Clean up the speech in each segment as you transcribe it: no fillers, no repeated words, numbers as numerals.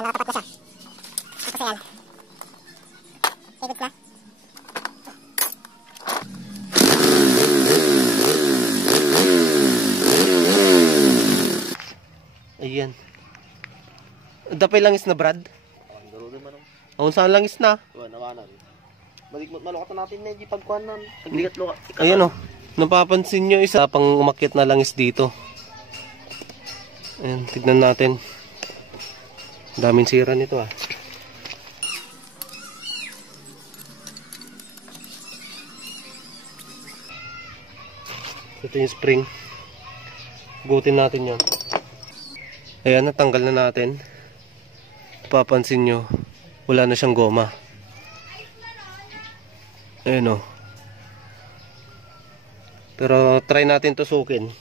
nakatapat na siya. Tapos ayan. Okay, good na. Ayan. Dapay langis na, Brad? Aun saan langis na? Balik malukatan natin na yung pagkuhanan. Naglikat luka. Ayan o. Napapansin nyo isa pang umakyat na langis dito. Ayan, tignan natin. Daming sira nito ah. Ito yung spring. Gutin natin yun. Ayan, natanggal na natin. Papansin nyo, wala na siyang goma. Ayan o. Pero try natin tusukin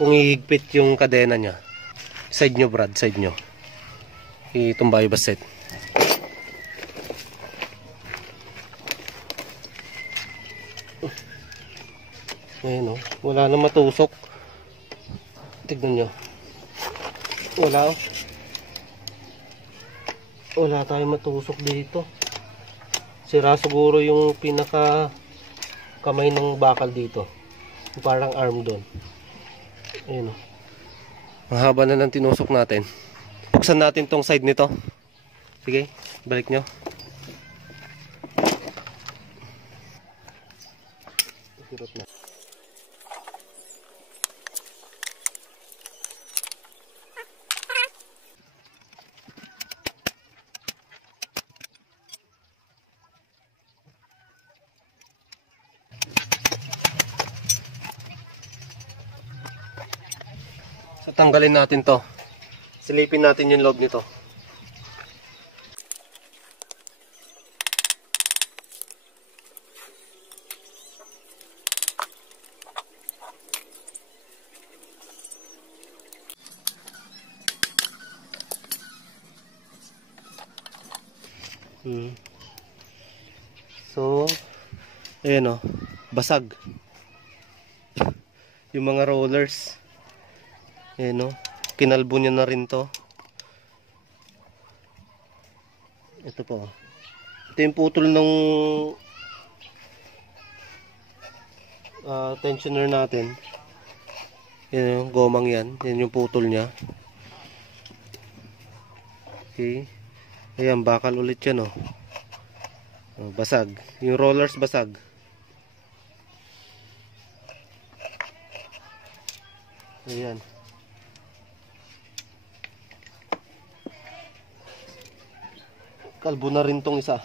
kung ihigpit yung kadena niya. Side nyo, Brad, side nyo. Itumba yung baset. Ayan o, wala na matusok. Tignan nyo. Wala o. Wala tayong matusok dito. Sira siguro yung pinaka kamay ng bakal dito. Parang arm doon. Ayan o. Mahaba na ng tinusok natin. Buksan natin tong side nito. Sige, balik nyo. Hirap na. Tanggalin natin to. Silipin natin yung loob nito. So, ayan o, basag. Yung mga rollers. Ayan o, kinalbo niya na rin to. Ito po. Ito yung putol ng tensioner natin. Yan yung gomang yan. Yan yung putol niya. Okay. Ayan, bakal ulit yan o. Basag. Yung rollers basag. Ayan. Kalbo na rin tong isa.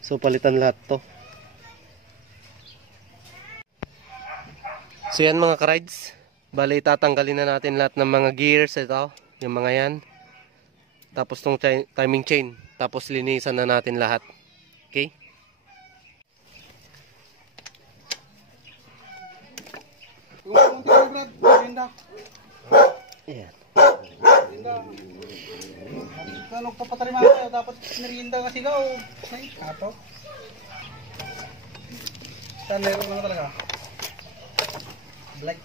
So palitan lahat to. So yan mga ka-rides. Bali tatanggalin na natin lahat ng mga gears. Ito, yung mga yan. Tapos tong timing chain. Tapos linisan na natin lahat. Okay? Ayan. Ano papatarima kayo? Dapat merienda kasi ka o ato? Saan meron lang talaga? Black.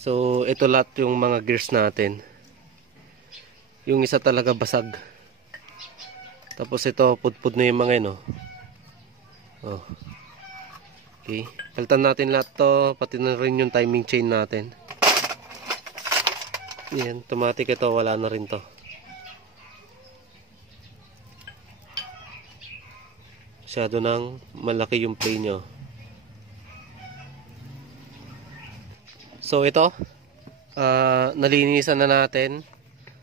So ito lahat yung mga gears natin. Yung isa talaga basag. Tapos ito, pudpud na yung mga yun, oh. Okay. Palitan natin lahat to, pati na rin yung timing chain natin. Yan, automatic ito, wala na rin to. Masyado nang malaki yung play nyo. So ito, nalinisan na natin.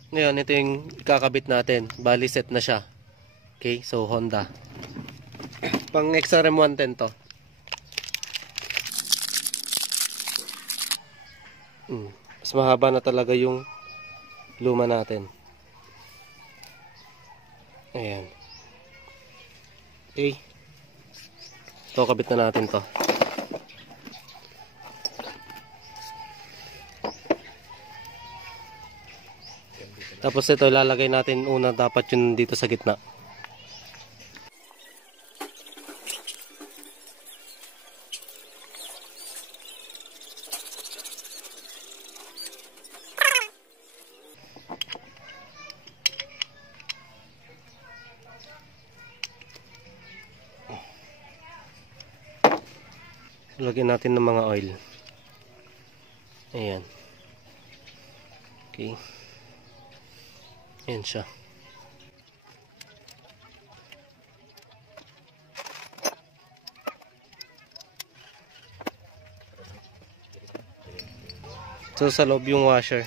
Ngayon, ito yung kakabit natin. Bali set na siya. Okay, so Honda. Pang XRM 110 to. Mas mahaba na talaga yung luma natin. Ayan. Okay. Ito, kabit na natin to. Tapos ito ilalagay natin una, dapat yun dito sa gitna. Lagyan natin ng mga oil. Ayan. Okay. Ayan siya. So sa loob yung washer.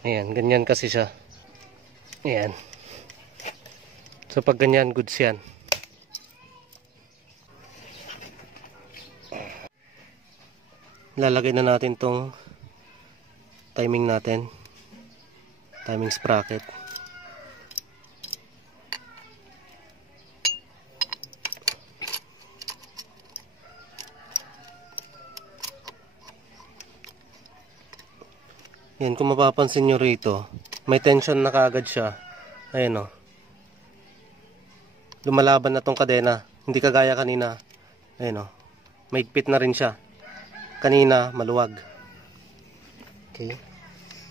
Ayan, ganyan kasi siya. Ayan. So pag ganyan, goods yan. Lalagay na natin tong timing natin. Timing sprocket. Yan, kung mapapansin nyo rito, may tension na kaagad siya. Ayan o. Lumalaban na tong kadena. Hindi kagaya kanina. Ayan o. Mahigpit na rin siya. Kanina, maluwag. Okay.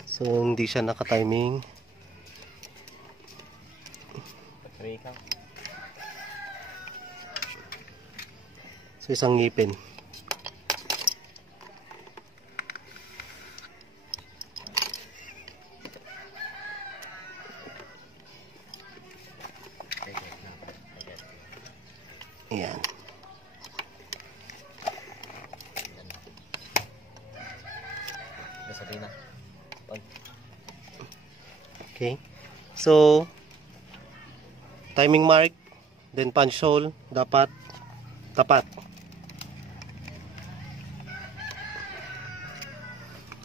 So, hindi siya naka-timing. So, isang ngipin. Ayan. Okay. So, timing mark, then punch hole, dapat tapat.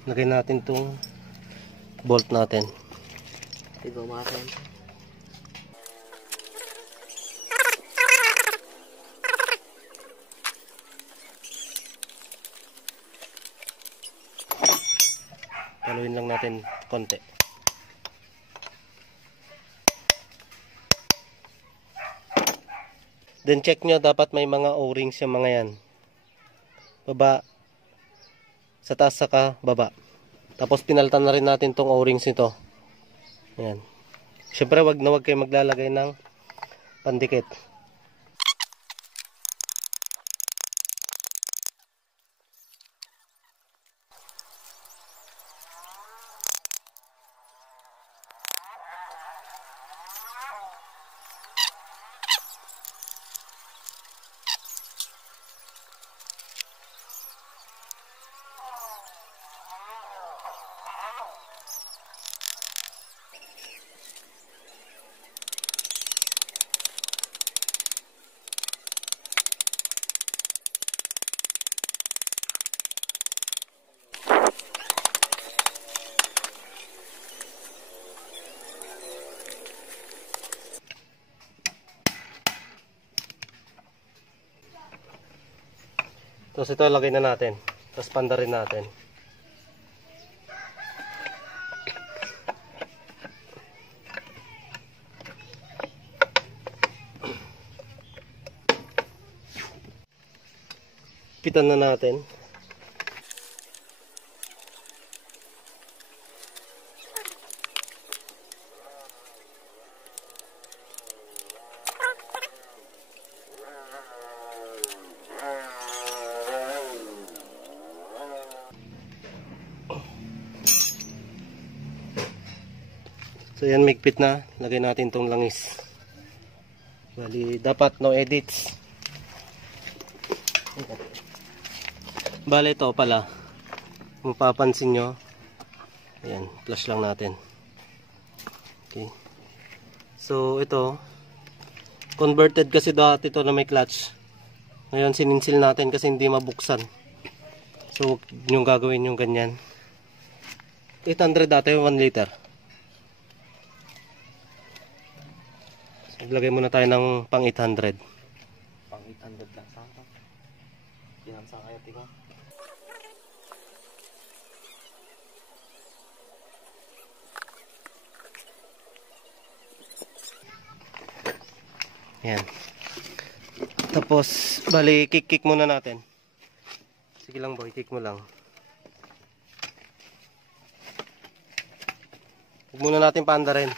Lagay natin tong bolt natin. Ito masan. Paluin lang natin konti. Then check nyo, dapat may mga O-rings yung mga yan. Baba. Sa taas saka baba. Tapos pinaltan na rin natin tong O-rings nito. Ayan. Siyempre wag kayo maglalagay ng pandikit. Tapos ito lagay na natin. Tapos panda rin natin. Pitan na natin. So yan, migpit na. Lagay natin tong langis. Bali, dapat no edits. Bali, ito pala. Kung papansin nyo, ayan, flush lang natin. Okay. So ito, converted kasi dati ito na may clutch. Ngayon sininsil natin kasi hindi mabuksan. So yung gagawin yung ganyan. 800 dati, 1 liter. Maglagay muna tayo ng pang 800. Pang 800 lang sa akin. Yan sa kaya tingnan. Yan. Tapos, bali, kick muna natin. Sige lang boy, kick mo lang. Huwag muna natin paanda rin.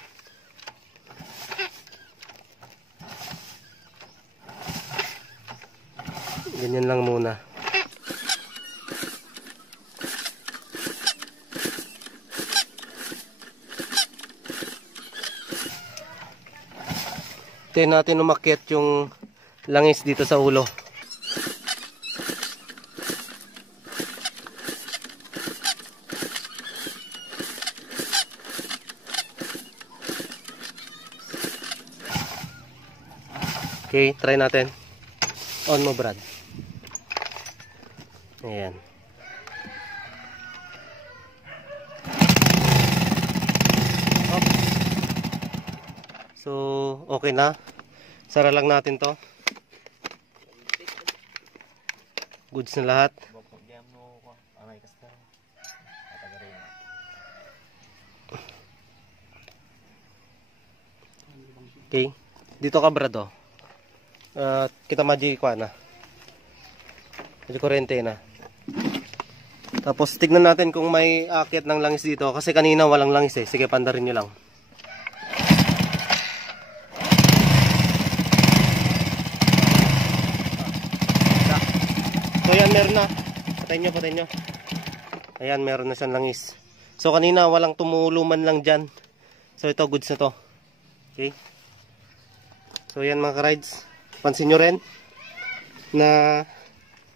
Ganyan lang muna. Hintayin natin umakyat yung langis dito sa ulo. Okay, try natin. On mo, Brad. Ayan. Up. So, okay na. Sara lang natin to. Goods na lahat. Okay. Dito ka, Brad, oh. Kita maji ko na. Maji kurente na. Tapos tignan natin kung may akyat ng langis dito kasi kanina walang langis eh. Sige, pandarin niyo lang. So yan, meron na. Patayin nyo. Ayan, meron na siyang langis. So kanina walang tumulo man lang dyan. So ito, goods na to. Okay. So yan mga ka-rides. Pansin nyo rin na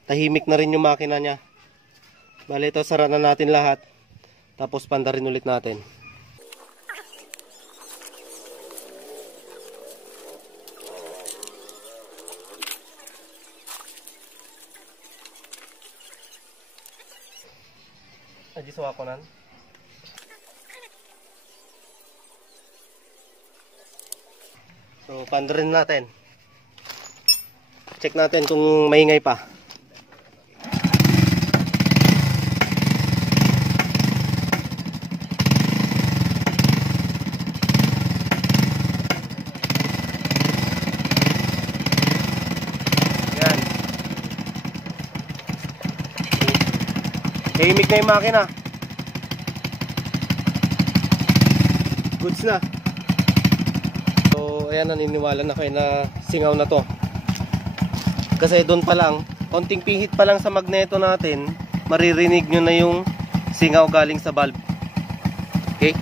tahimik na rin yung makina niya. Bale ito, sara na natin lahat. Tapos pandarin ulit natin. Aji sawa ko nan. So pandarin natin. Check natin kung maingay pa. Yan. Tahimik na yung makina. Goods na. So ayan, naniniwala na kayo na singaw na to. Kasi doon pa lang, konting pihit pa lang sa magneto natin, maririnig nyo na yung singaw galing sa valve. Okay?